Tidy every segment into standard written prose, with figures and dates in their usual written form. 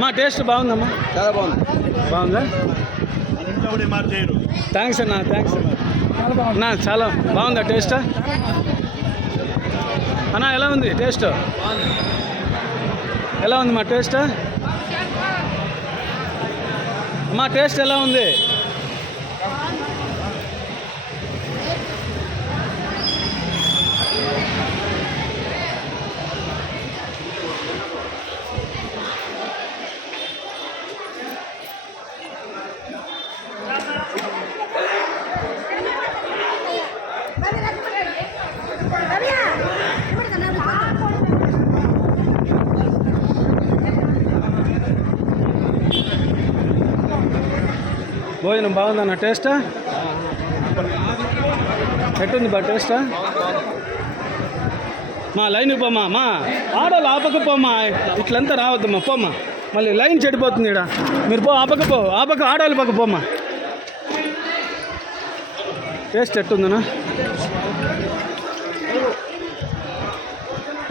మా టేస్ట్ బాగుందమ్మా, చాలా బాగుంది. బాగుందా? థ్యాంక్స్ అన్న, థ్యాంక్స్ అన్న. చాలా బాగుందా టేస్ట్ అన్న? ఎలా ఉంది టేస్ట్? ఎలా ఉంది మా టేస్ట్? మా టేస్ట్ ఎలా ఉంది? భోజనం బాగుందన్న టేస్ట్? ఎట్టుంది బా టేస్ట్? మా లైన్ పోమ్మా, మా ఆడోళ్ళు ఆపకపోమ్మా, ఇట్లంతా రావద్దమ్మా, పోమ్మా, మళ్ళీ లైన్ చెడిపోతుంది ఇక్కడ. మీరు పో, ఆపక ఆడోళ్ళు పక్క పోమ్మా. టేస్ట్ ఎట్టుందన్నా?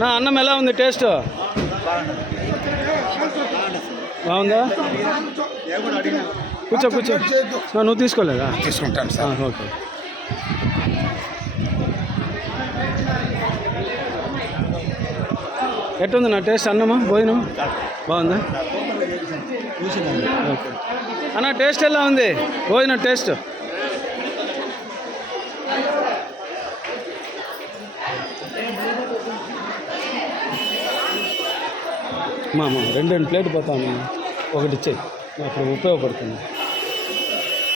నా అన్నం ఎలా ఉంది టేస్ట్? బాగుందా? కూర్చో. నువ్వు తీసుకోలేదా? తీసుకుంటాను సార్. ఓకే. ఎట్టుంది నా టేస్ట్? అన్నమా భోజనం బాగుందా? ఓకే అన్న, టేస్ట్ ఎలా ఉంది? భోజనం టేస్ట్ మా రెండు ప్లేట్ పోతాను, ఒకటి ఇచ్చేయి, అప్పుడు ఉపయోగపడుతుంది.